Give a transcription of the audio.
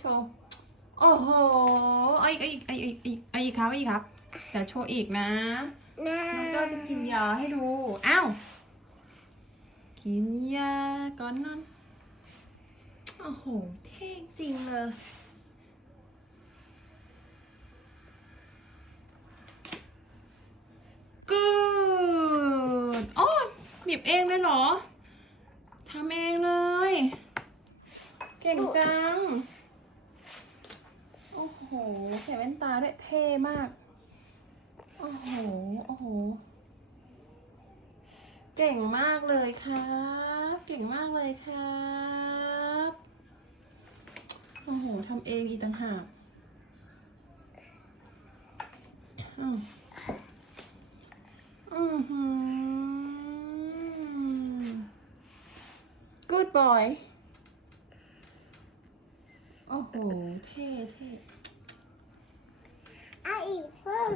โชว์โอ้โหเอาอีกครับเดี๋ยวโชว์อีกนะน้องก็จะกินยาให้ดูอ้าวกินยาก่อนนอนโอ้โหเท่จริงเลยกูดโอ้บีบเองเลยเหรอทำเองเลยเก่งจังโอ้โหใส่แว่นตาด้วยเท่มากโอ้โหเก่งมากเลยครับเก่งมากเลยครับโอ้โหทำเองอีกต่างหากหือ good boy โอ้โหเท่เอาอีกเพิ่